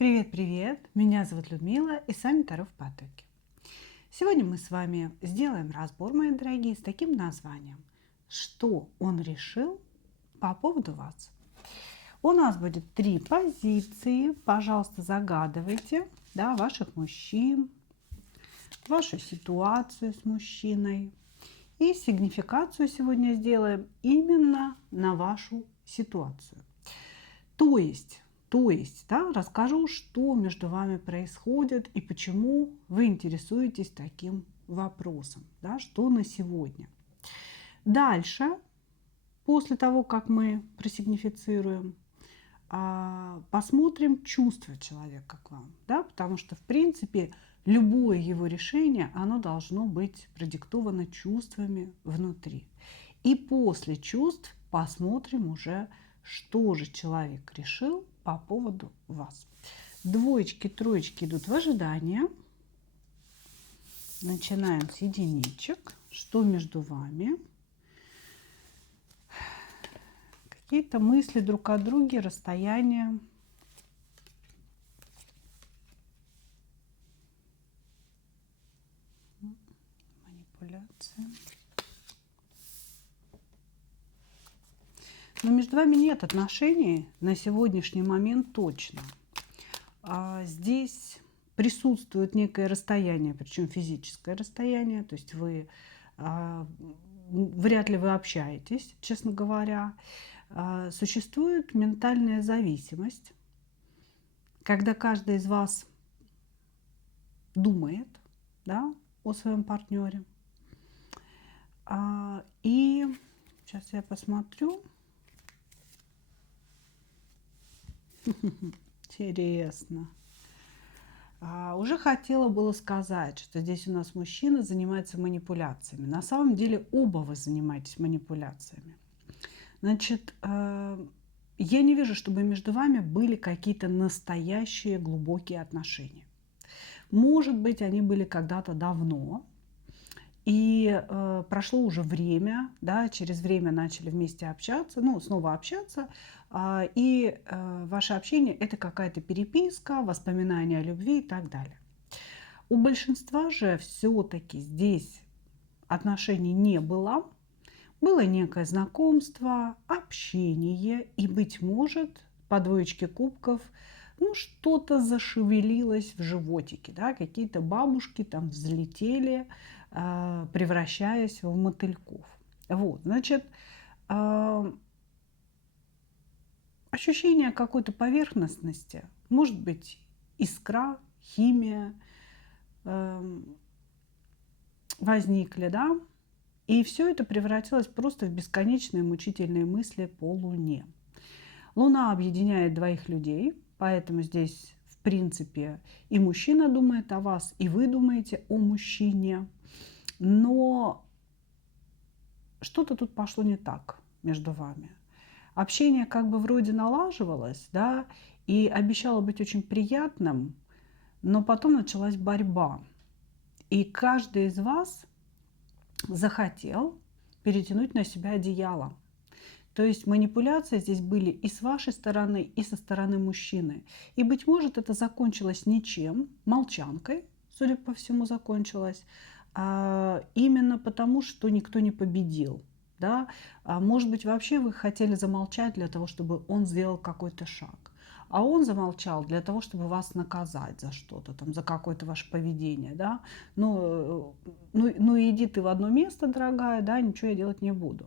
Привет-привет! Меня зовут Людмила и с вами Таро в потоке. Сегодня мы с вами сделаем разбор, мои дорогие, с таким названием «Что он решил по поводу вас?». У нас будет 3 позиции. Пожалуйста, загадывайте, да, ваших мужчин, вашу ситуацию с мужчиной. И сигнификацию сегодня сделаем именно на вашу ситуацию. То есть, да, расскажу, что между вами происходит и почему вы интересуетесь таким вопросом, да, что на сегодня. Дальше, после того, как мы просигнифицируем, посмотрим чувства человека к вам, да, потому что, в принципе, любое его решение, оно должно быть продиктовано чувствами внутри. И после чувств посмотрим уже, что же человек решил по поводу вас. Двоечки, троечки идут в ожидание. Начинаем с единичек. Что между вами? Какие-то мысли друг о друге, расстояние. Манипуляции. Но между вами нет отношений на сегодняшний момент точно. Здесь присутствует некое расстояние, причем физическое расстояние, то есть вы вряд ли вы общаетесь, честно говоря. Существует ментальная зависимость, когда каждый из вас думает, да, о своем партнере. И сейчас я посмотрю. Интересно. Уже хотела было сказать, что здесь у нас мужчина занимается манипуляциями. На самом деле оба вы занимаетесь манипуляциями. Значит, я не вижу, чтобы между вами были какие-то настоящие глубокие отношения. Может быть, они были когда-то давно, и прошло уже время, да, через время начали вместе общаться, ну, снова общаться, и ваше общение – это какая-то переписка, воспоминания о любви и так далее. У большинства же все-таки здесь отношений не было. Было некое знакомство, общение, и, быть может, по двоечке кубков, ну, что-то зашевелилось в животике, да, какие-то бабушки там взлетели, превращаясь в мотыльков. Вот, значит, ощущение какой-то поверхностности, может быть, искра, химия возникли, да, и все это превратилось просто в бесконечные мучительные мысли по Луне. Луна объединяет двоих людей, поэтому здесь, в принципе, и мужчина думает о вас, и вы думаете о мужчине. Но что-то тут пошло не так между вами. Общение как бы вроде налаживалось, да, и обещало быть очень приятным, но потом началась борьба. И каждый из вас захотел перетянуть на себя одеяло. То есть манипуляции здесь были и с вашей стороны, и со стороны мужчины. И, быть может, это закончилось ничем, молчанкой, судя по всему, закончилось, именно потому, что никто не победил. Да? Может быть, вообще вы хотели замолчать для того, чтобы он сделал какой-то шаг. А он замолчал для того, чтобы вас наказать за что-то, там, за какое-то ваше поведение. Да? Ну, иди ты в одно место, дорогая, да, ничего я делать не буду.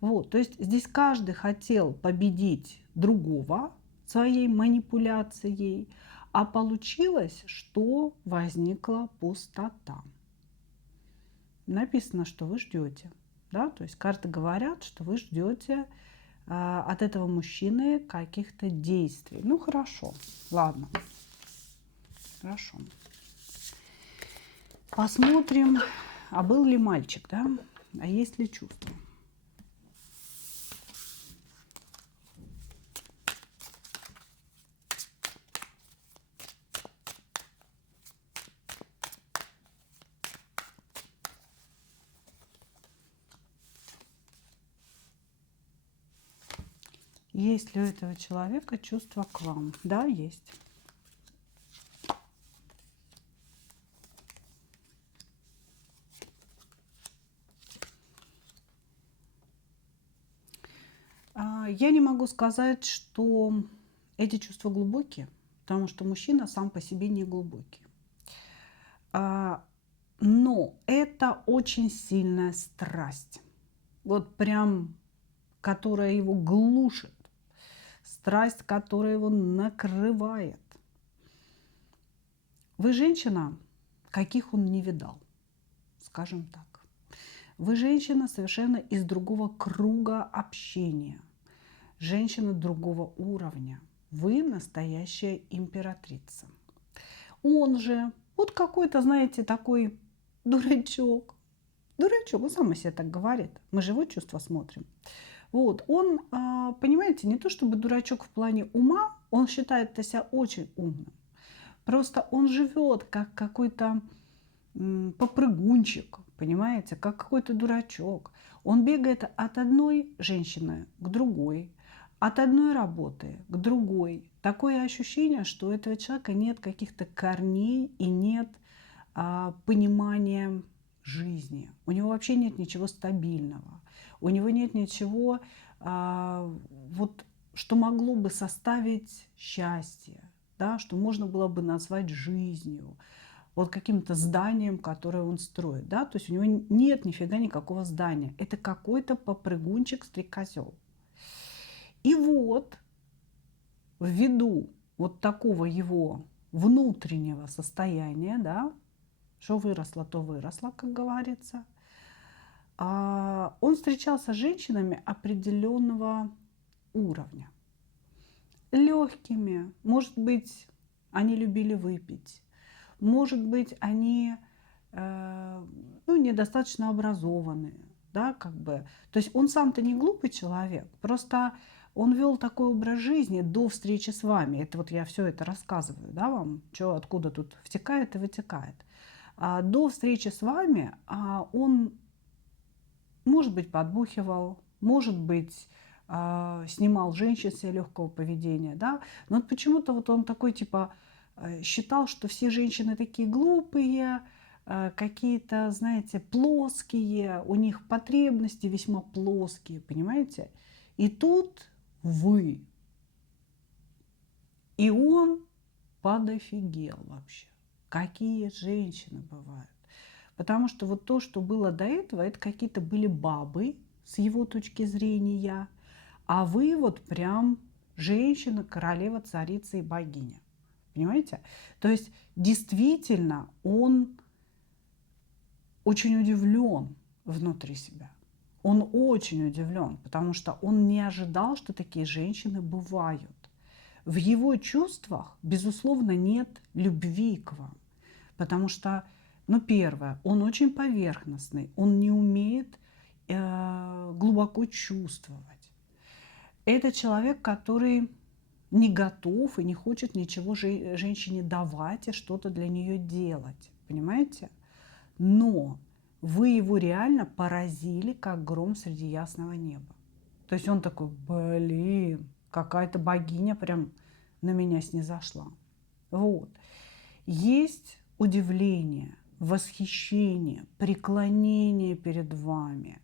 Вот, то есть здесь каждый хотел победить другого своей манипуляцией, а получилось, что возникла пустота. Написано, что вы ждете. Да? То есть карты говорят, что вы ждете от этого мужчины каких-то действий. Ну хорошо, ладно. Хорошо. Посмотрим, а был ли мальчик, да? А есть ли чувства? Есть ли у этого человека чувства к вам? Да, есть. Я не могу сказать, что эти чувства глубокие, потому что мужчина сам по себе не глубокий. А, Но это очень сильная страсть. Вот прям, которая его глушит. Страсть, которая его накрывает. Вы женщина, каких он не видал, скажем так. Вы женщина совершенно из другого круга общения. Женщина другого уровня. Вы настоящая императрица. Он же вот какой-то, знаете, такой дурачок. Дурачок, он сам о себе так говорит. Мы же его чувства смотрим. Вот, он, понимаете, не то чтобы дурачок в плане ума, он считает себя очень умным. Просто он живет как какой-то попрыгунчик, понимаете, как какой-то дурачок. Он бегает от одной женщины к другой, от одной работы к другой. Такое ощущение, что у этого человека нет каких-то корней и нет понимания жизни. У него вообще нет ничего стабильного. У него нет ничего, вот, что могло бы составить счастье, да, что можно было бы назвать жизнью, вот каким-то зданием, которое он строит. Да? То есть у него нет нифига никакого здания. Это какой-то попрыгунчик-стрекозел. И вот ввиду вот такого его внутреннего состояния, да, что выросло, то выросло, как говорится, он встречался с женщинами определенного уровня. Легкими, может быть, они любили выпить, может быть, они недостаточно образованные, да, как бы. То есть он сам-то не глупый человек, просто он вел такой образ жизни до встречи с вами. Это вот я все это рассказываю, да, вам, что откуда тут втекает и вытекает. До встречи с вами он, может быть, подбухивал, может быть, снимал женщин с легкого поведения, да, но вот почему-то вот он такой, типа, считал, что все женщины такие глупые, какие-то, знаете, плоские, у них потребности весьма плоские, понимаете? И тут вы. И он подофигел вообще. Какие женщины бывают. Потому что вот то, что было до этого, это какие-то были бабы с его точки зрения, а вы вот прям женщина, королева, царица и богиня. Понимаете? То есть действительно он очень удивлен внутри себя. Он очень удивлен, потому что он не ожидал, что такие женщины бывают. В его чувствах, безусловно, нет любви к вам. Потому что, первое, он очень поверхностный, он не умеет глубоко чувствовать. Это человек, который не готов и не хочет ничего женщине давать и что-то для нее делать. Понимаете? Но вы его реально поразили, как гром среди ясного неба. То есть он такой, блин, какая-то богиня прям на меня снизошла. Вот. Есть удивление, восхищение, преклонение перед вами.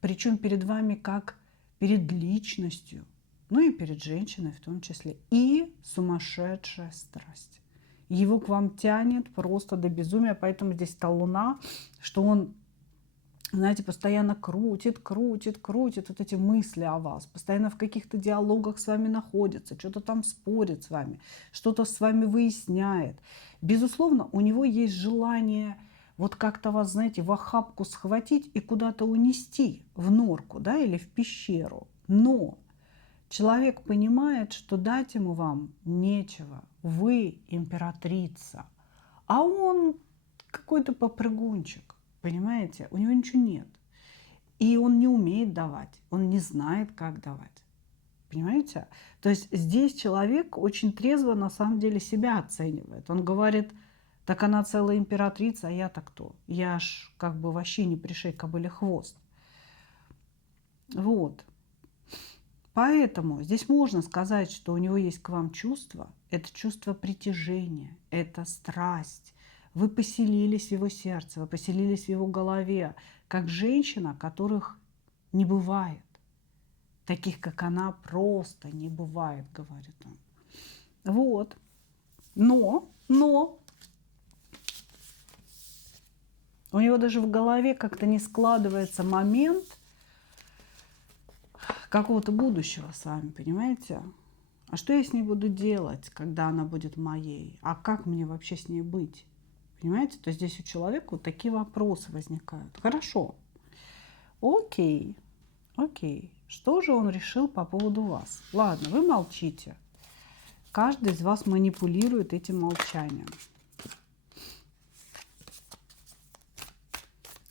Причем перед вами как перед личностью, и перед женщиной в том числе. И сумасшедшая страсть. Его к вам тянет просто до безумия, поэтому здесь та луна, что он, знаете, постоянно крутит вот эти мысли о вас, постоянно в каких-то диалогах с вами находится, что-то там спорит с вами, что-то с вами выясняет. Безусловно, у него есть желание вот как-то вас, знаете, в охапку схватить и куда-то унести в норку, да, или в пещеру. Но человек понимает, что дать ему вам нечего. Вы императрица, а он какой-то попрыгунчик, понимаете? У него ничего нет. И он не умеет давать, он не знает, как давать. Понимаете? То есть здесь человек очень трезво на самом деле себя оценивает. Он говорит, так она целая императрица, а я-то кто? Я ж как бы вообще не пришей кобыле хвост. Вот. Поэтому здесь можно сказать, что у него есть к вам чувство. Это чувство притяжения, это страсть. Вы поселились в его сердце, вы поселились в его голове, как женщина, которых не бывает. Таких, как она, просто не бывает, говорит он. Вот. Но у него даже в голове как-то не складывается момент какого-то будущего с вами, понимаете? А что я с ней буду делать, когда она будет моей? А как мне вообще с ней быть? Понимаете? То есть здесь у человека вот такие вопросы возникают. Хорошо. Окей. Окей. Что же он решил по поводу вас? Ладно, вы молчите. Каждый из вас манипулирует этим молчанием.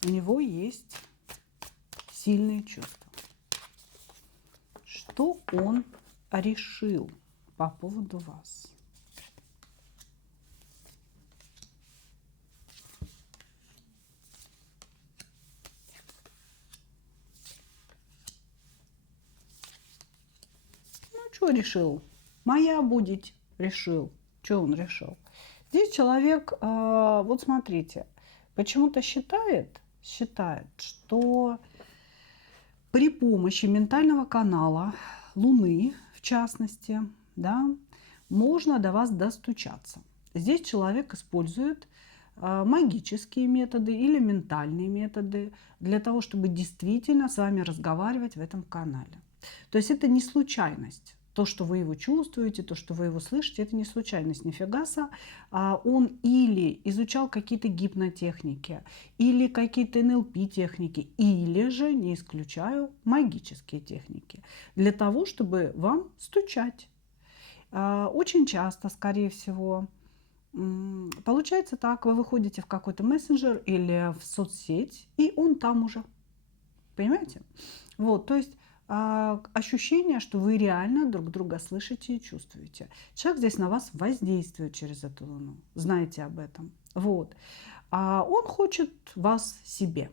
У него есть сильные чувства. Что он решил по поводу вас? Ну, что решил? Моя будет, решил. Что он решил? Здесь человек, вот смотрите, почему-то считает, что при помощи ментального канала Луны, в частности, да, можно до вас достучаться. Здесь человек использует магические методы или ментальные методы для того, чтобы действительно с вами разговаривать в этом канале. То есть это не случайность. То, что вы его чувствуете, то, что вы его слышите, это не случайность, нифига себе. Он или изучал какие-то гипнотехники, или какие-то НЛП-техники, или же, не исключаю, магические техники, для того, чтобы вам стучать. Очень часто, скорее всего, получается так, вы выходите в какой-то мессенджер или в соцсеть, и он там уже. Понимаете? Вот, то есть ощущение, что вы реально друг друга слышите и чувствуете. Человек здесь на вас воздействует через эту Луну. Знаете об этом. Вот. Он хочет вас себе.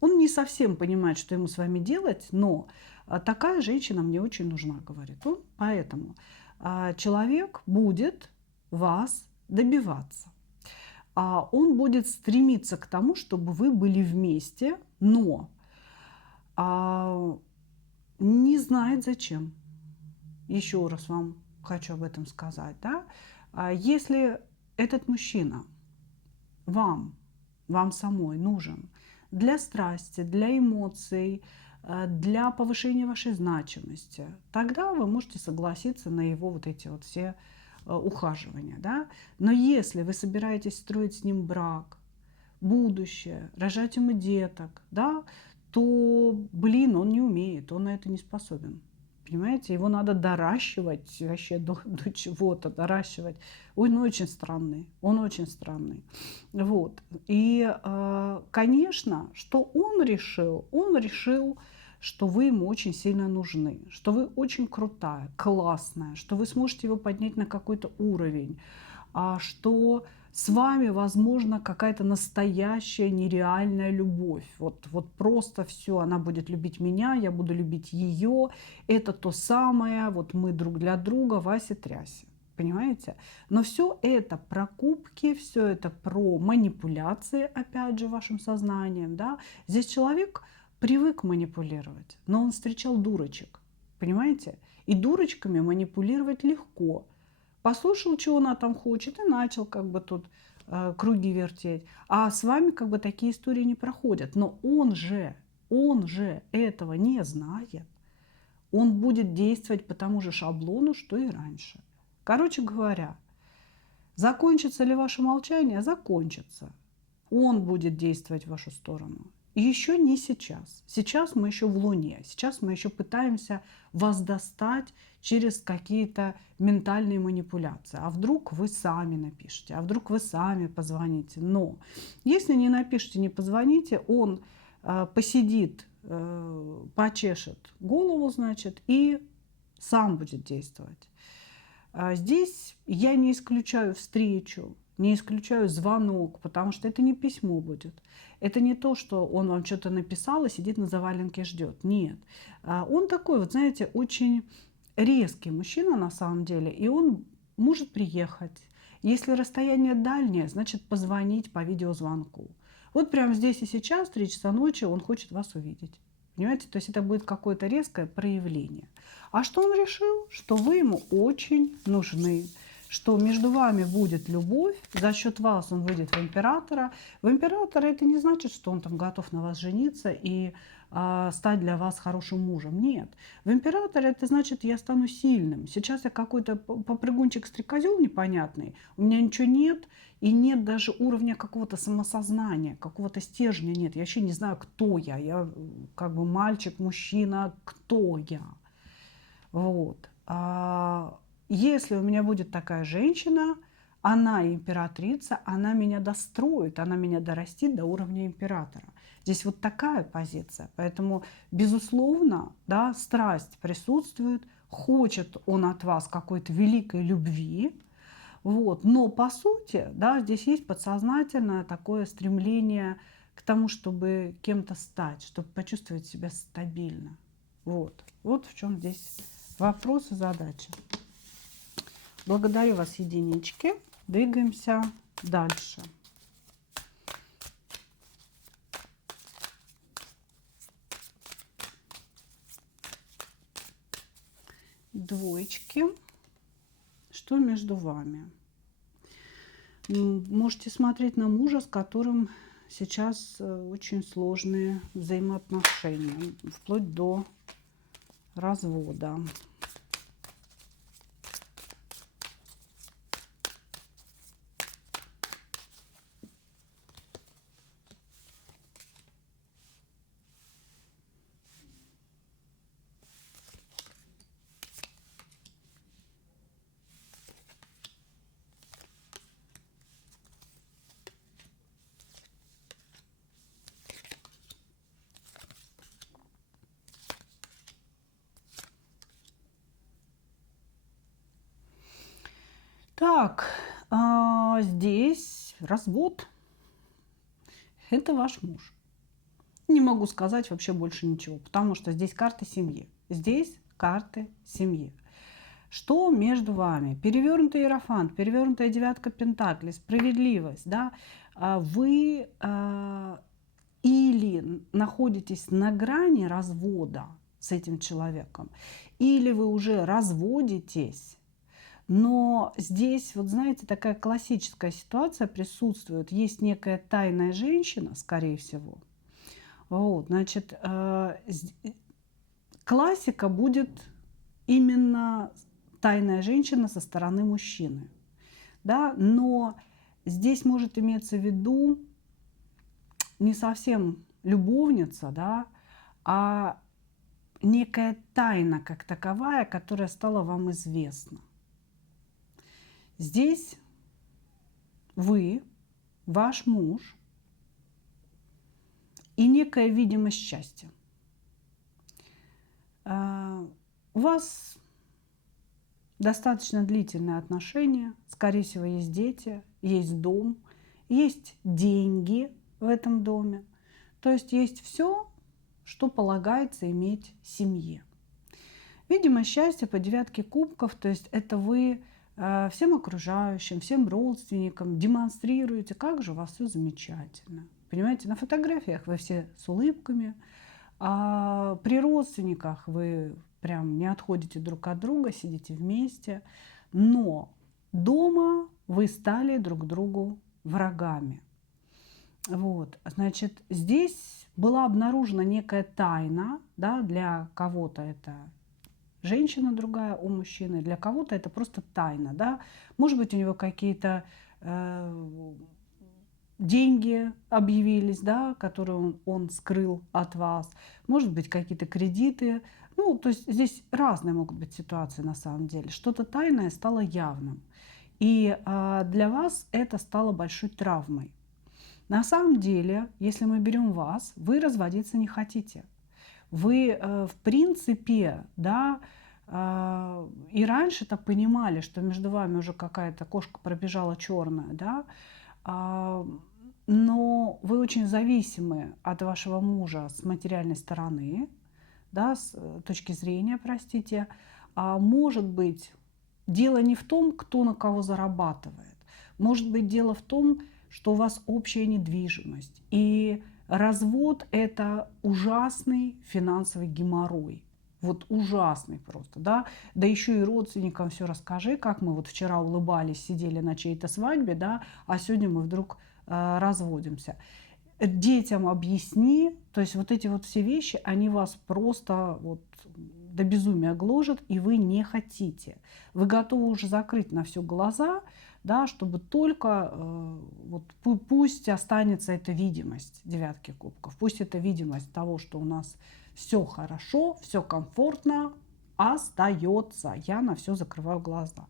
Он не совсем понимает, что ему с вами делать, но такая женщина мне очень нужна, говорит он. Поэтому человек будет вас добиваться. Он будет стремиться к тому, чтобы вы были вместе, но не знает зачем. Еще раз вам хочу об этом сказать. Да? Если этот мужчина вам самой нужен для страсти, для эмоций, для повышения вашей значимости, тогда вы можете согласиться на его вот эти вот все ухаживания. Да? Но если вы собираетесь строить с ним брак, будущее, рожать ему деток, да, то, блин, он не умеет, он на это не способен. Понимаете, его надо доращивать вообще до чего-то, доращивать. Он очень странный, он очень странный. Вот. И, конечно, что он решил? Он решил, что вы ему очень сильно нужны, что вы очень крутая, классная, что вы сможете его поднять на какой-то уровень, что с вами, возможно, какая-то настоящая нереальная любовь. Вот просто все, она будет любить меня, я буду любить ее. Это то самое, вот мы друг для друга, Вася-тряся. Понимаете? Но все это про кубки, все это про манипуляции, опять же, вашим сознанием. Да? Здесь человек привык манипулировать, но он встречал дурочек. Понимаете? И дурочками манипулировать легко. Послушал, чего она там хочет, и начал как бы тут круги вертеть. А с вами как бы такие истории не проходят. Но он же этого не знает. Он будет действовать по тому же шаблону, что и раньше. Короче говоря, закончится ли ваше молчание? Закончится. Он будет действовать в вашу сторону. И еще не сейчас. Сейчас мы еще в Луне. Сейчас мы еще пытаемся вас достать через какие-то ментальные манипуляции. А вдруг вы сами напишите, а вдруг вы сами позвоните. Но если не напишите, не позвоните, он посидит, почешет голову, значит, и сам будет действовать. Здесь я не исключаю встречу, не исключаю звонок, потому что это не письмо будет. Это не то, что он вам что-то написал и сидит на заваленке ждет. Нет. Он такой, вот знаете, очень резкий мужчина на самом деле, и он может приехать. Если расстояние дальнее, значит позвонить по видеозвонку. Вот прямо здесь и сейчас, в 3 часа ночи, он хочет вас увидеть. Понимаете, то есть это будет какое-то резкое проявление. А что он решил? Что вы ему очень нужны, что между вами будет любовь, за счет вас он выйдет в императора. В императора это не значит, что он там готов на вас жениться и стать для вас хорошим мужем. Нет. В императоре это значит, я стану сильным. Сейчас я какой-то попрыгунчик-стрекозел непонятный, у меня ничего нет, и нет даже уровня какого-то самосознания, какого-то стержня нет. Я вообще не знаю, кто я. Я как бы мальчик, мужчина, кто я. Вот. Если у меня будет такая женщина, она императрица, она меня достроит, она меня дорастит до уровня императора. Здесь вот такая позиция. Поэтому, безусловно, да, страсть присутствует, хочет он от вас какой-то великой любви, вот. Но по сути, да, здесь есть подсознательное такое стремление к тому, чтобы кем-то стать, чтобы почувствовать себя стабильно. Вот. Вот в чем здесь вопрос и задача. Благодарю вас, единички. Двигаемся дальше. Двоечки. Что между вами? Можете смотреть на мужа, с которым сейчас очень сложные взаимоотношения, вплоть до развода. Так, здесь развод. Это ваш муж. Не могу сказать вообще больше ничего, потому что здесь карты семьи. Здесь карты семьи. Что между вами? Перевернутый иерофант, перевернутая девятка пентаклей, справедливость. Да? Вы или находитесь на грани развода с этим человеком, или вы уже разводитесь. Но здесь, вот знаете, такая классическая ситуация присутствует. Есть некая тайная женщина, скорее всего. Вот, значит, классика будет именно тайная женщина со стороны мужчины. Да? Но здесь может иметься в виду не совсем любовница, да, а некая тайна как таковая, которая стала вам известна. Здесь вы, ваш муж и некая видимость счастья. У вас достаточно длительные отношения, скорее всего, есть дети, есть дом, есть деньги в этом доме. То есть есть все, что полагается иметь семье. Видимо, счастье по девятке кубков, то есть это вы всем окружающим, всем родственникам демонстрируете, как же у вас все замечательно. Понимаете, на фотографиях вы все с улыбками, а при родственниках вы прям не отходите друг от друга, сидите вместе, но дома вы стали друг другу врагами. Вот, значит, здесь была обнаружена некая тайна, да, для кого-то это женщина другая у мужчины, для кого-то это просто тайна, да. Может быть, у него какие-то деньги объявились, да, которые он скрыл от вас, может быть, какие-то кредиты. Ну, то есть здесь разные могут быть ситуации на самом деле. Что-то тайное стало явным. И для вас это стало большой травмой. На самом деле, если мы берем вас, вы разводиться не хотите. Вы, в принципе, да, и раньше-то понимали, что между вами уже какая-то кошка пробежала черная, да, но вы очень зависимы от вашего мужа с материальной стороны, да, с точки зрения, простите. Может быть, дело не в том, кто на кого зарабатывает. Может быть, дело в том, что у вас общая недвижимость. И Развод – это ужасный финансовый геморрой. Вот ужасный просто, да. Да еще и родственникам все расскажи, как мы вот вчера улыбались, сидели на чьей-то свадьбе, да, а сегодня мы вдруг разводимся. Детям объясни, то есть вот эти вот все вещи, они вас просто вот до безумия гложат, и вы не хотите. Вы готовы уже закрыть на все глаза, да, чтобы только вот пусть останется эта видимость девятки кубков, пусть эта видимость того, что у нас все хорошо, все комфортно, остается. Я на все закрываю глаза.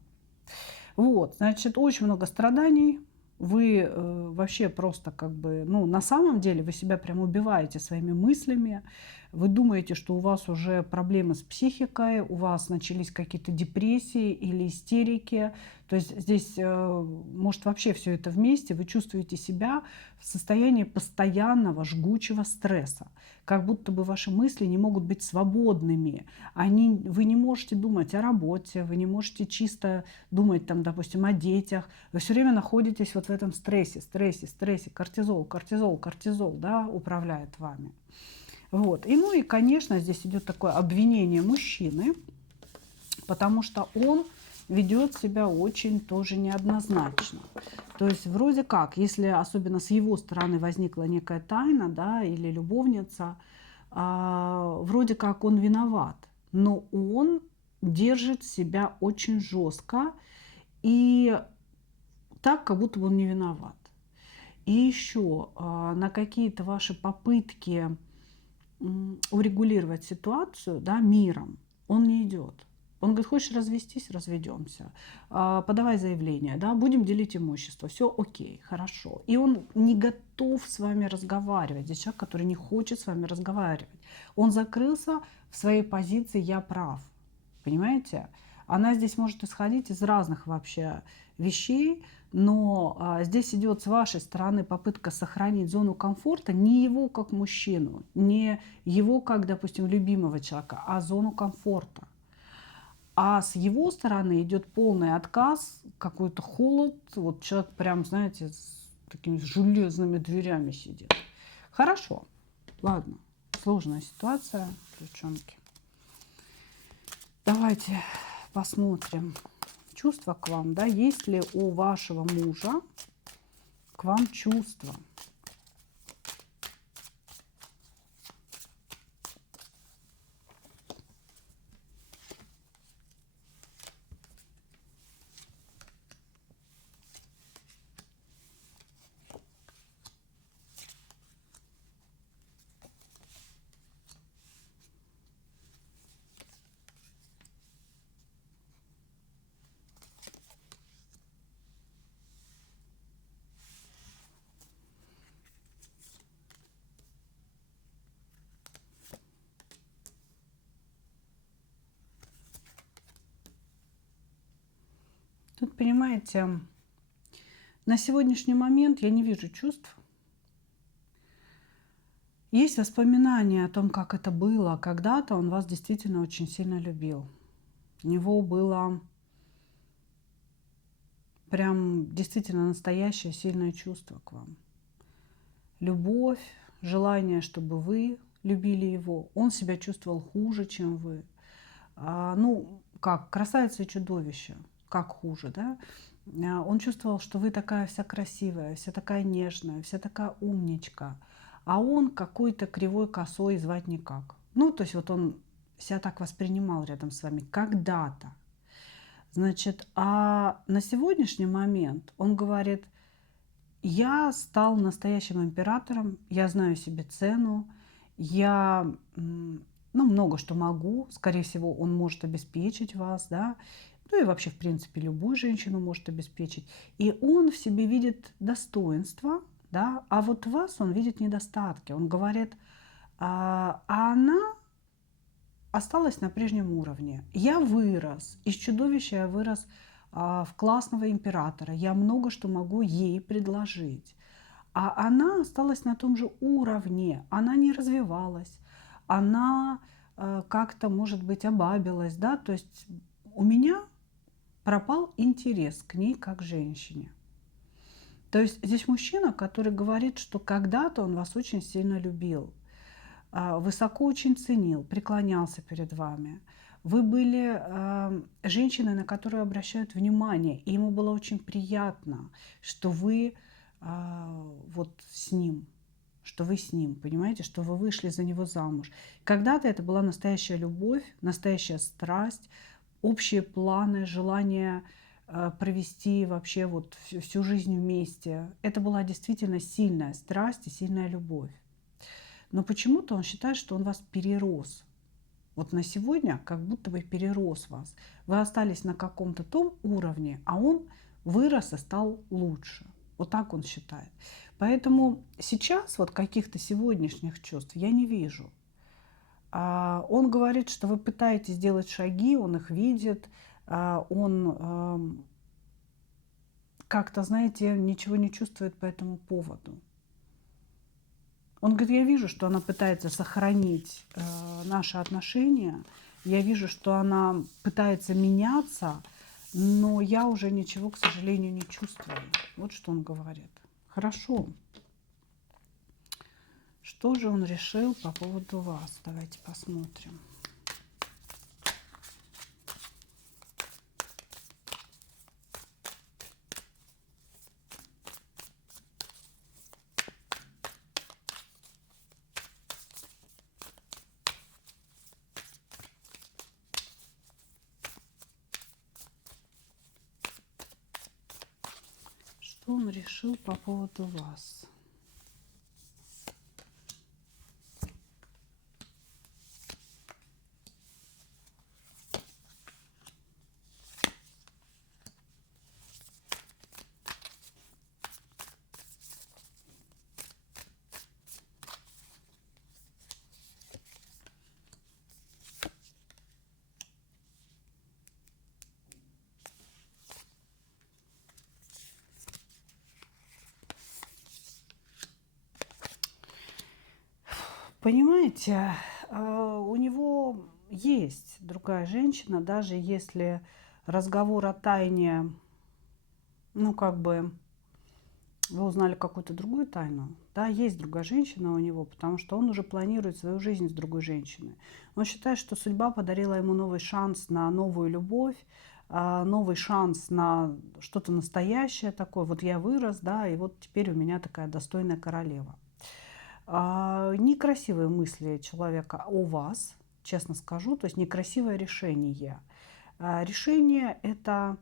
Вот, значит, очень много страданий. Вы вообще просто как бы, ну, на самом деле вы себя прям убиваете своими мыслями. Вы думаете, что у вас уже проблемы с психикой, у вас начались какие-то депрессии или истерики. То есть здесь может вообще все это вместе. Вы чувствуете себя в состоянии постоянного жгучего стресса. Как будто бы ваши мысли не могут быть свободными. Вы не можете думать о работе, вы не можете чисто думать, там, допустим, о детях. Вы все время находитесь вот в этом стрессе. Кортизол, кортизол, кортизол, да, управляет вами. Вот. И, ну и, конечно, здесь идет такое обвинение мужчины, потому что он ведет себя очень тоже неоднозначно. То есть вроде как, если особенно с его стороны возникла некая тайна, да, или любовница, вроде как он виноват, но он держит себя очень жестко и так, как будто бы он не виноват. И еще на какие-то ваши попытки урегулировать ситуацию, да, миром он не идет. Он говорит, хочешь развестись, разведемся, подавай заявление, да, будем делить имущество, все окей, хорошо. И он не готов с вами разговаривать. Здесь человек, который не хочет с вами разговаривать. Он закрылся в своей позиции «я прав». Понимаете? Она здесь может исходить из разных вообще вещей, но здесь идет с вашей стороны попытка сохранить зону комфорта, не его как мужчину, не его как, допустим, любимого человека, а зону комфорта. А с его стороны идет полный отказ, какой-то холод. Вот человек прям, знаете, с такими железными дверями сидит. Хорошо, ладно, сложная ситуация, девчонки. Давайте посмотрим чувства к вам, да, есть ли у вашего мужа к вам чувства. Тут, понимаете, на сегодняшний момент я не вижу чувств. Есть воспоминания о том, как это было. Когда-то он вас действительно очень сильно любил. У него было прям действительно настоящее сильное чувство к вам. Любовь, желание, чтобы вы любили его. Он себя чувствовал хуже, чем вы. Ну, как красавица и чудовище. Как хуже, да? Он чувствовал, что вы такая вся красивая, вся такая нежная, вся такая умничка. А он какой-то кривой, косой, звать никак. Ну, то есть вот он себя так воспринимал рядом с вами когда-то. Значит, а на сегодняшний момент он говорит, я стал настоящим императором, я знаю себе цену, я ну, много что могу, скорее всего, он может обеспечить вас, да, ну и вообще, в принципе, любую женщину может обеспечить. И он в себе видит достоинство, да, а вот в вас он видит недостатки. Он говорит, а она осталась на прежнем уровне. Я вырос, из чудовища я вырос в классного императора. Я много что могу ей предложить. А она осталась на том же уровне, она не развивалась, она как-то, может быть, обабилась, да, то есть у меня пропал интерес к ней как женщине. То есть здесь мужчина, который говорит, что когда-то он вас очень сильно любил, высоко очень ценил, преклонялся перед вами. Вы были женщиной, на которую обращают внимание, и ему было очень приятно, что вы вот с ним, что вы с ним, понимаете, что вы вышли за него замуж. Когда-то это была настоящая любовь, настоящая страсть, общие планы, желание провести вообще вот всю жизнь вместе. Это была действительно сильная страсть и сильная любовь. Но почему-то он считает, что он вас перерос. Вот на сегодня как будто бы перерос вас. Вы остались на каком-то том уровне, а он вырос и стал лучше. Вот так он считает. Поэтому сейчас вот каких-то сегодняшних чувств я не вижу. Он говорит, что вы пытаетесь делать шаги, он их видит, он как-то, знаете, ничего не чувствует по этому поводу. Он говорит, я вижу, что она пытается сохранить наши отношения, я вижу, что она пытается меняться, но я уже ничего, к сожалению, не чувствую. Вот что он говорит. Хорошо. Что же он решил по поводу вас? Давайте посмотрим. Что он решил по поводу вас? Понимаете, у него есть другая женщина, даже если разговор о тайне, ну, как бы вы узнали какую-то другую тайну, да, есть другая женщина у него, потому что он уже планирует свою жизнь с другой женщиной. Он считает, что судьба подарила ему новый шанс на новую любовь, новый шанс на что-то настоящее такое. Вот я вырос, да, и вот теперь у меня такая достойная королева. Некрасивые мысли человека о вас, честно скажу, то есть некрасивое решение. Решение – это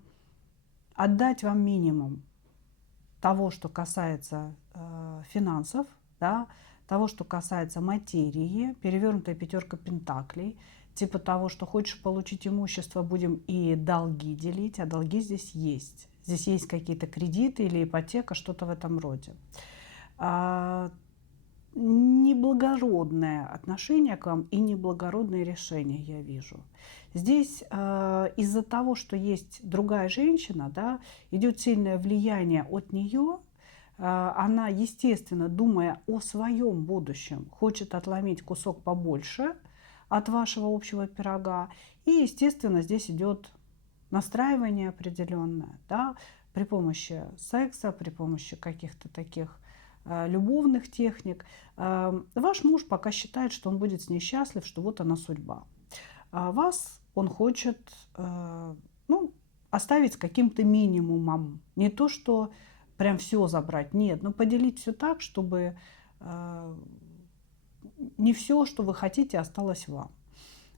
отдать вам минимум того, что касается финансов, да, того, что касается материи, перевернутая пятерка пентаклей, типа того, что хочешь получить имущество, будем и долги делить, а долги здесь есть. Здесь есть какие-то кредиты или ипотека, что-то в этом роде. Неблагородное отношение к вам и неблагородные решения я вижу. Здесь из-за того, что есть другая женщина, да, идет сильное влияние от нее. Она, естественно, думая о своем будущем, хочет отломить кусок побольше от вашего общего пирога. И, естественно, здесь идет настраивание определенное, да, при помощи секса, при помощи каких-то таких любовных техник. Ваш муж пока считает, что он будет с ней счастлив, что вот она судьба. А вас он хочет ну, оставить с каким-то минимумом. Не то, что прям все забрать, нет, но поделить все так, чтобы не все, что вы хотите, осталось вам.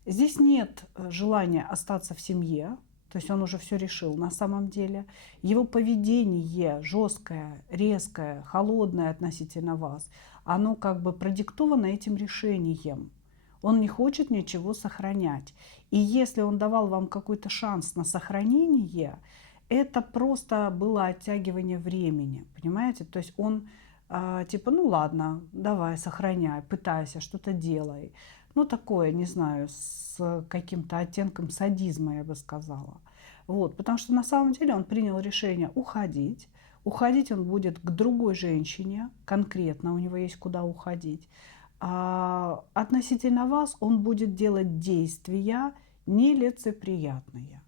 Здесь нет желания остаться в семье, то есть он уже все решил на самом деле. Его поведение жесткое, резкое, холодное относительно вас, оно как бы продиктовано этим решением. Он не хочет ничего сохранять. И если он давал вам какой-то шанс на сохранение, это просто было оттягивание времени, понимаете? То есть он типа, ну ладно, давай, сохраняй, пытайся, что-то делай. Ну, такое, не знаю, с каким-то оттенком садизма, я бы сказала. Вот, потому что на самом деле он принял решение уходить. Уходить он будет к другой женщине, конкретно у него есть куда уходить. А относительно вас он будет делать действия нелицеприятные.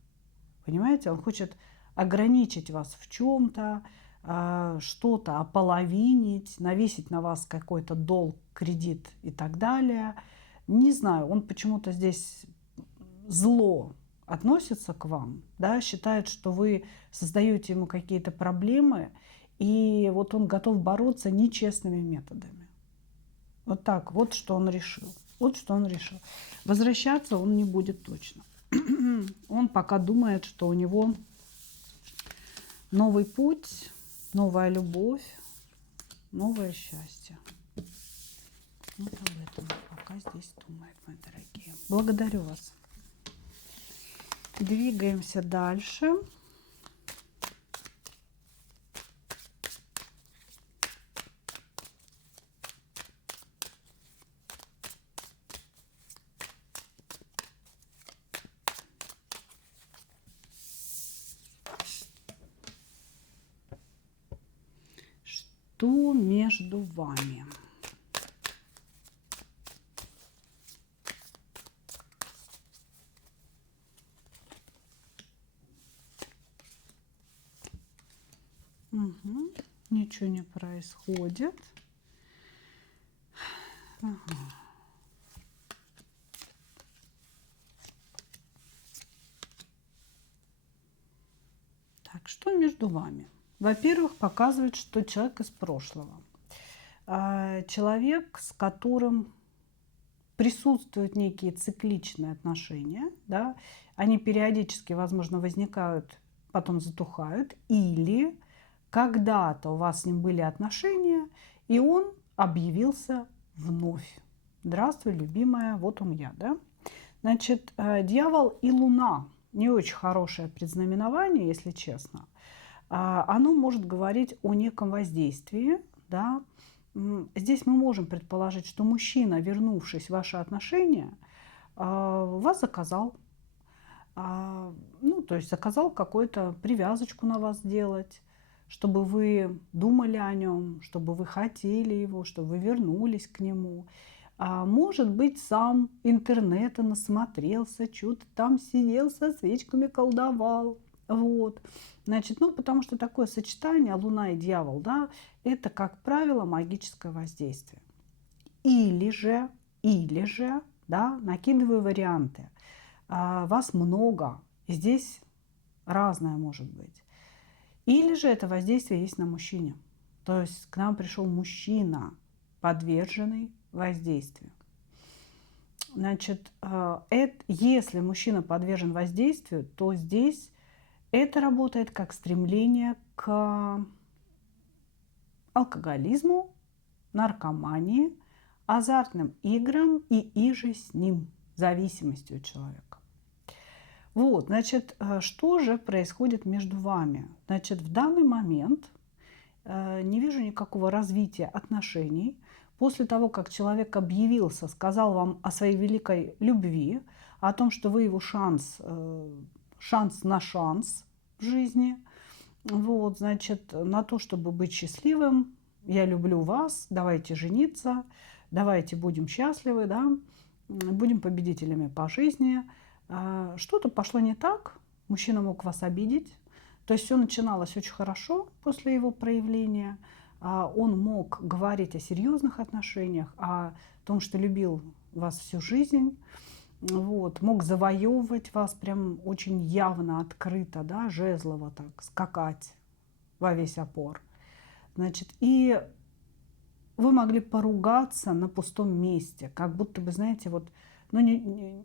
Понимаете, он хочет ограничить вас в чем-то, что-то ополовинить, навесить на вас какой-то долг, кредит и так далее. Не знаю, он почему-то здесь зло относится к вам, да, считает, что вы создаете ему какие-то проблемы, и вот он готов бороться нечестными методами. Вот так, вот что он решил. Вот что он решил. Возвращаться он не будет точно. Он пока думает, что у него новый путь, новая любовь, новое счастье. Вот об этом пока здесь думает, мои дорогие. Благодарю вас. Двигаемся дальше. Что между вами? Угу. Ничего не происходит. Ага. Так, что между вами? Во-первых, показывает, что человек из прошлого. Человек, с которым присутствуют некие цикличные отношения, да, они периодически, возможно, возникают, потом затухают, или когда-то у вас с ним были отношения, и он объявился вновь. Здравствуй, любимая, вот он я, да? Значит, дьявол и луна не очень хорошее предзнаменование, если честно. Оно может говорить о неком воздействии, да. Здесь мы можем предположить, что мужчина, вернувшись в ваши отношения, вас заказал. Ну, то есть заказал какую-то привязочку на вас сделать, чтобы вы думали о нем, чтобы вы хотели его, чтобы вы вернулись к нему. Может быть, сам интернета насмотрелся, что-то там сидел со свечками, колдовал. Вот. Значит, ну, потому что такое сочетание Луна и дьявол, да, это, как правило, магическое воздействие. Или же, да, накидываю варианты. Вас много, и здесь разное может быть. Или же это воздействие есть на мужчине. То есть к нам пришел мужчина, подверженный воздействию. Значит, если мужчина подвержен воздействию, то здесь это работает как стремление к алкоголизму, наркомании, азартным играм и иже с ним, зависимости у человека. Вот, значит, что же происходит между вами? Значит, в данный момент не вижу никакого развития отношений. После того, как человек объявился, сказал вам о своей великой любви, о том, что вы его шанс на шанс в жизни, вот, значит, на то, чтобы быть счастливым, я люблю вас, давайте жениться, давайте будем счастливы, да, будем победителями по жизни. Что-то пошло не так, мужчина мог вас обидеть. То есть все начиналось очень хорошо после его проявления. Он мог говорить о серьезных отношениях, о том, что любил вас всю жизнь. Вот, мог завоевывать вас прям очень явно, открыто, да, жезлово так, скакать во весь опор. Значит, и вы могли поругаться на пустом месте, как будто бы, знаете, вот, ну,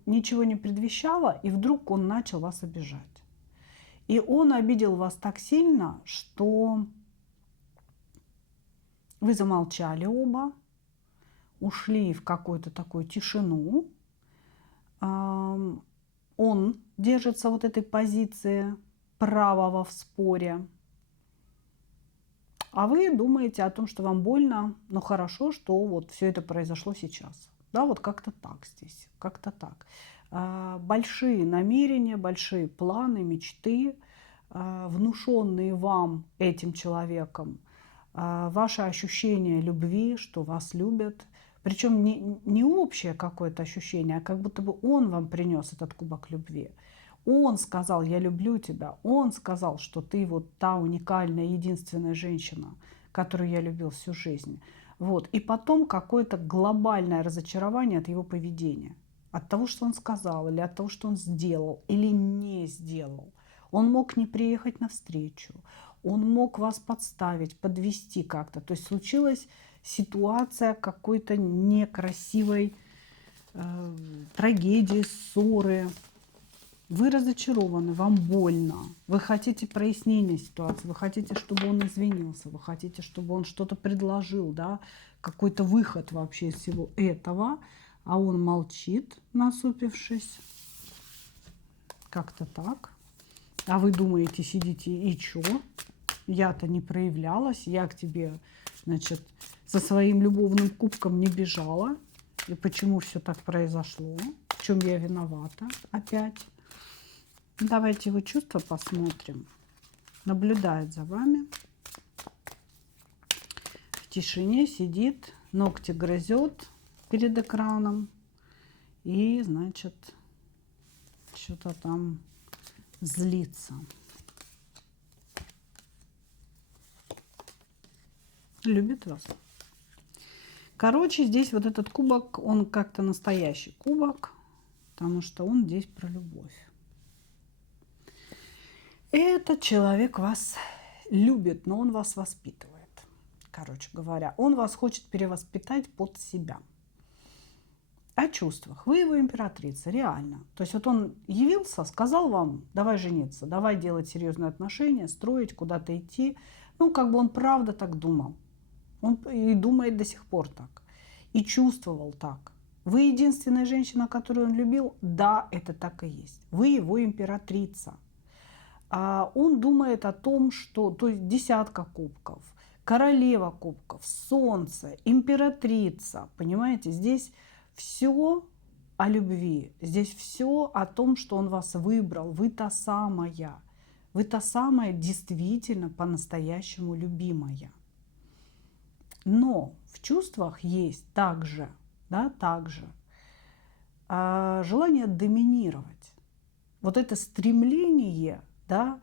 ничего не предвещало, и вдруг он начал вас обижать. И он обидел вас так сильно, что вы замолчали оба, ушли в какую-то такую тишину. Он держится вот этой позиции правого в споре. А вы думаете о том, что вам больно, но хорошо, что вот все это произошло сейчас. Да, вот как-то так здесь, как-то так. Большие намерения, большие планы, мечты, внушенные вам этим человеком, ваше ощущение любви, что вас любят. Причем не общее какое-то ощущение, а как будто бы он вам принес этот кубок любви. Он сказал: я люблю тебя. Он сказал, что ты вот та уникальная, единственная женщина, которую я любил всю жизнь. Вот. И потом какое-то глобальное разочарование от его поведения. От того, что он сказал, или от того, что он сделал, или не сделал. Он мог не приехать навстречу. Он мог вас подставить, подвести как-то. То есть случилась ситуация какой-то некрасивой трагедии, ссоры. Вы разочарованы, вам больно, вы хотите прояснения ситуации, вы хотите, чтобы он извинился, вы хотите, чтобы он что-то предложил, да, какой-то выход вообще из всего этого, а он молчит, насупившись, как-то так. А вы думаете, сидите, и чё? Я-то не проявлялась, я к тебе, значит, со своим любовным кубком не бежала. И почему все так произошло? В чем я виновата опять? Давайте его чувства посмотрим. Наблюдает за вами. В тишине сидит, ногти грызет перед экраном. И, значит, что-то там злится. Любит вас. Короче, здесь вот этот кубок, он как-то настоящий кубок, потому что он здесь про любовь. Этот человек вас любит, но он вас воспитывает. Короче говоря, он вас хочет перевоспитать под себя. О чувствах. Вы его императрица, реально. То есть вот он явился, сказал вам: давай жениться, давай делать серьезные отношения, строить, куда-то идти. Ну, как бы он правда так думал. Он и думает до сих пор так. И чувствовал так. Вы единственная женщина, которую он любил? Да, это так и есть. Вы его императрица. А он думает о том, что, то есть десятка кубков, королева кубков, солнце, императрица. Понимаете, здесь все о любви. Здесь все о том, что он вас выбрал. Вы та самая. Вы та самая действительно по-настоящему любимая. Но в чувствах есть также, да, также желание доминировать. Вот это стремление, да,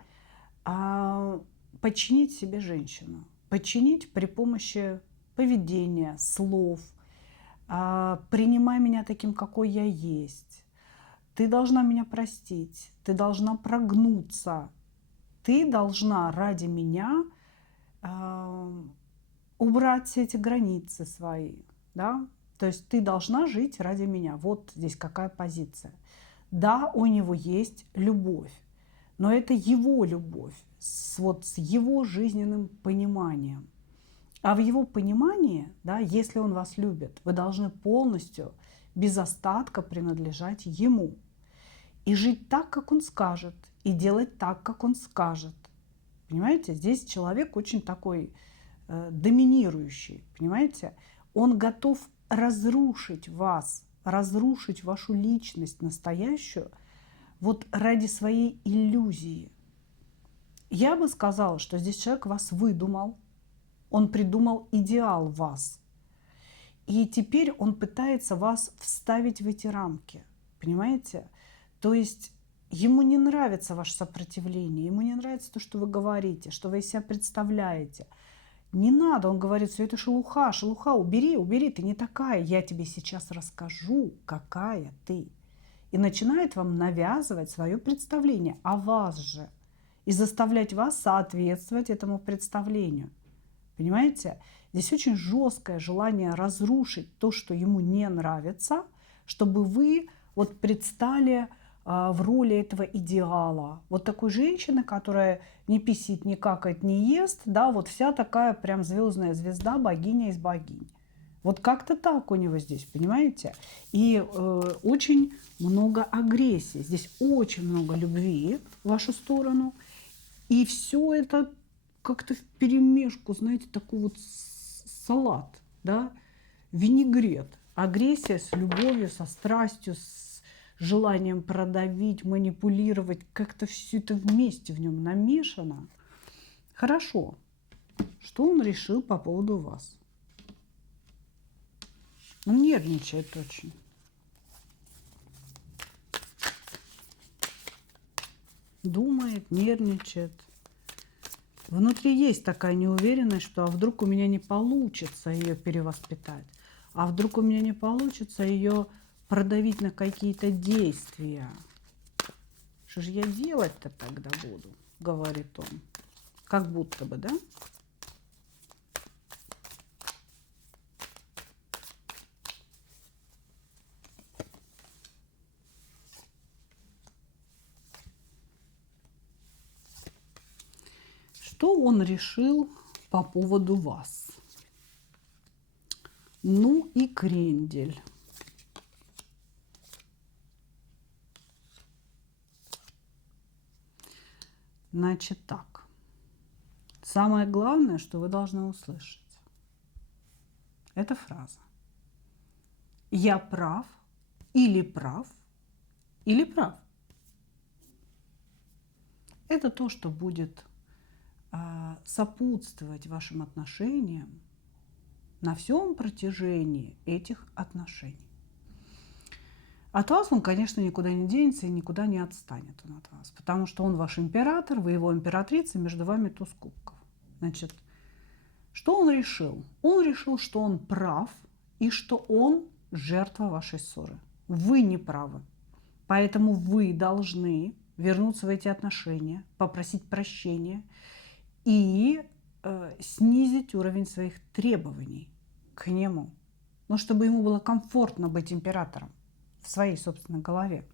подчинить себе женщину. Подчинить при помощи поведения, слов. Принимай меня таким, какой я есть. Ты должна меня простить. Ты должна прогнуться. Ты должна ради меня убрать все эти границы свои, да, то есть ты должна жить ради меня. Вот здесь какая позиция. Да, у него есть любовь, но это его любовь, вот с его жизненным пониманием. А в его понимании, да, если он вас любит, вы должны полностью, без остатка принадлежать ему. И жить так, как он скажет, и делать так, как он скажет. Понимаете, здесь человек очень такой доминирующий, понимаете? Он готов разрушить вас, разрушить вашу личность настоящую вот ради своей иллюзии. Я бы сказала, что здесь человек вас выдумал, он придумал идеал вас. И теперь он пытается вас вставить в эти рамки, понимаете? То есть ему не нравится ваше сопротивление, ему не нравится то, что вы говорите, что вы из себя представляете. Не надо, он говорит: все это шелуха, шелуха, убери, убери, ты не такая, я тебе сейчас расскажу, какая ты. И начинает вам навязывать свое представление о вас же и заставлять вас соответствовать этому представлению. Понимаете? Здесь очень жесткое желание разрушить то, что ему не нравится, чтобы вы вот предстали в роли этого идеала. Вот такой женщины, которая не писит, не какает, не ест, да, вот вся такая прям звездная звезда, богиня из богинь. Вот как-то так у него здесь, понимаете? И очень много агрессии. Здесь очень много любви в вашу сторону. И все это как-то вперемешку, знаете, такой вот салат, да, винегрет. Агрессия с любовью, со страстью, с желанием продавить, манипулировать. Как-то все это вместе в нем намешано. Хорошо. Что он решил по поводу вас? Он нервничает очень. думает, нервничает. Внутри есть такая неуверенность, что а вдруг у меня не получится ее перевоспитать, а вдруг у меня не получится ее продавить на какие-то действия. Что же я делать-то тогда буду, говорит он. Как будто бы, да? Что он решил по поводу вас? Ну и крендель. Значит так. Самое главное, что вы должны услышать, это фраза. Я прав, или прав, или прав. Это то, что будет сопутствовать вашим отношениям на всем протяжении этих отношений. От вас он, конечно, никуда не денется и никуда не отстанет он от вас, потому что он ваш император, вы его императрица, между вами туз кубков. Значит, что он решил? Он решил, что он прав и что он жертва вашей ссоры. Вы не правы. Поэтому вы должны вернуться в эти отношения, попросить прощения и снизить уровень своих требований к нему. Но чтобы ему было комфортно быть императором в своей собственной голове.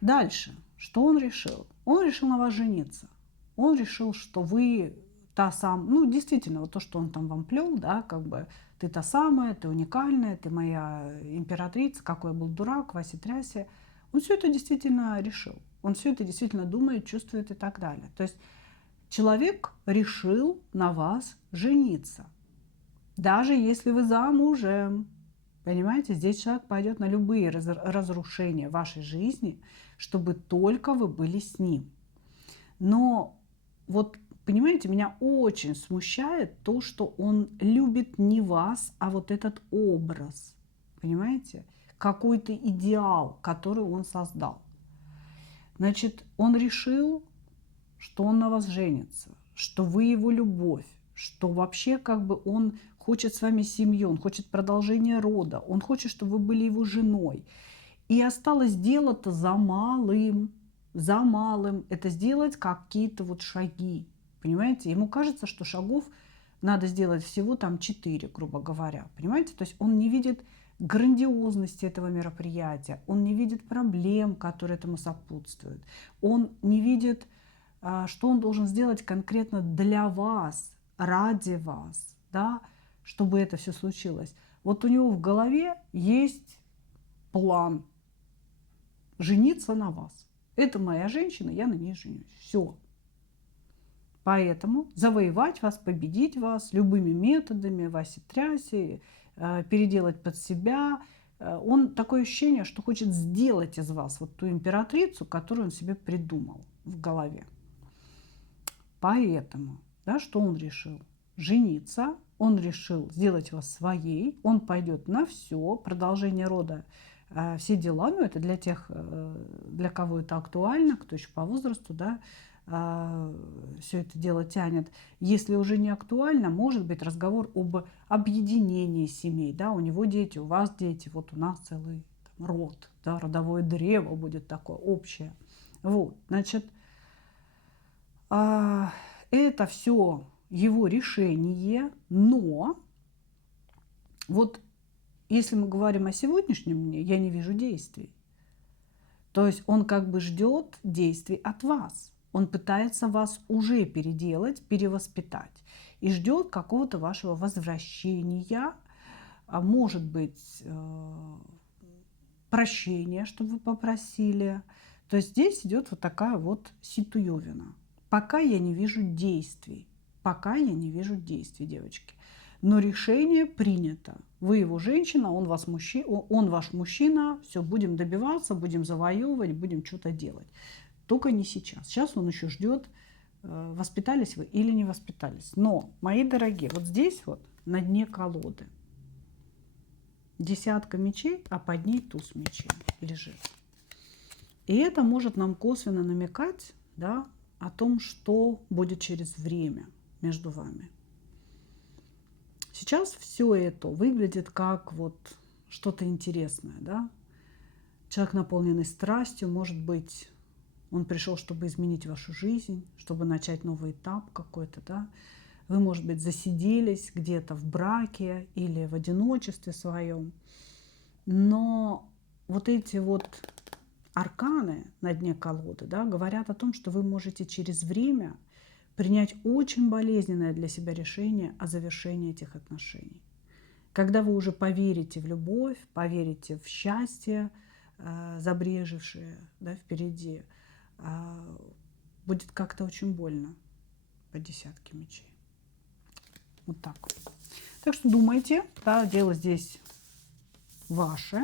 Дальше, что он решил? Он решил на вас жениться. Он решил, что вы та самая, ну, действительно, вот то, что он там вам плел, да, как бы, ты та самая, ты уникальная, ты моя императрица, какой я был дурак, Вася-тряся. Он все это действительно решил. Он все это действительно думает, чувствует и так далее. То есть человек решил на вас жениться. Даже если вы замужем. Понимаете, здесь человек пойдет на любые разрушения вашей жизни, чтобы только вы были с ним. Но вот, понимаете, меня очень смущает то, что он любит не вас, а вот этот образ. Понимаете? Какой-то идеал, который он создал. Значит, он решил, что он на вас женится, что вы его любовь, что вообще как бы он хочет с вами семью, он хочет продолжения рода, он хочет, чтобы вы были его женой. И осталось дело-то за малым, за малым. Это сделать какие-то вот шаги, понимаете? Ему кажется, что шагов надо сделать всего там 4, грубо говоря, понимаете? То есть он не видит грандиозности этого мероприятия, он не видит проблем, которые этому сопутствуют, он не видит, что он должен сделать конкретно для вас, ради вас, да, чтобы это все случилось. Вот у него в голове есть план жениться на вас. Это моя женщина, я на ней женюсь. Все. Поэтому завоевать вас, победить вас любыми методами, Васи-тряси, переделать под себя. Он такое ощущение, что хочет сделать из вас вот ту императрицу, которую он себе придумал в голове. Поэтому, да, что он решил? Жениться, он решил сделать вас своей, он пойдет на все, продолжение рода, все дела, ну это для тех, для кого это актуально, кто еще по возрасту, да, все это дело тянет. Если уже не актуально, может быть разговор об объединении семей, да, у него дети, у вас дети, вот у нас целый там род, да, родовое древо будет такое общее. Вот, значит, это все его решение, но вот если мы говорим о сегодняшнем дне, я не вижу действий. То есть он как бы ждет действий от вас. Он пытается вас уже переделать, перевоспитать. И ждет какого-то вашего возвращения, может быть, прощения, чтобы вы попросили. То есть здесь идет вот такая вот ситуевина. Пока я не вижу действий. Пока я не вижу действий, девочки. Но решение принято. Вы его женщина, он ваш мужчина. Все, будем добиваться, будем завоевывать, будем что-то делать. Только не сейчас. Сейчас он еще ждет, воспитались вы или не воспитались. Но, мои дорогие, вот здесь вот на дне колоды десятка мечей, а под ней туз мечей лежит. И это может нам косвенно намекать, да, о том, что будет через время между вами. Сейчас все это выглядит как вот что-то интересное, да. Человек, наполненный страстью, может быть, он пришел, чтобы изменить вашу жизнь, чтобы начать новый этап какой-то, да. Вы, может быть, засиделись где-то в браке или в одиночестве своем, но вот эти вот арканы на дне колоды, да, говорят о том, что вы можете через время принять очень болезненное для себя решение о завершении этих отношений. Когда вы уже поверите в любовь, поверите в счастье, забрежевшее, да, впереди, будет как-то очень больно по десятке мечей. Вот так. Так что думайте, да, дело здесь ваше,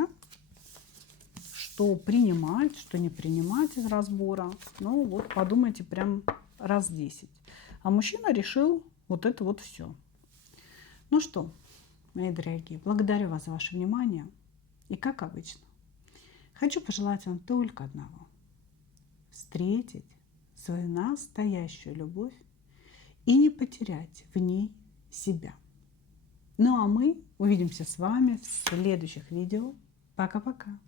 что принимать, что не принимать из разбора. Ну вот подумайте прям раз 10. А мужчина решил вот это вот все. Ну что, мои дорогие, благодарю вас за ваше внимание. И как обычно, хочу пожелать вам только одного. Встретить свою настоящую любовь и не потерять в ней себя. Ну а мы увидимся с вами в следующих видео. Пока-пока.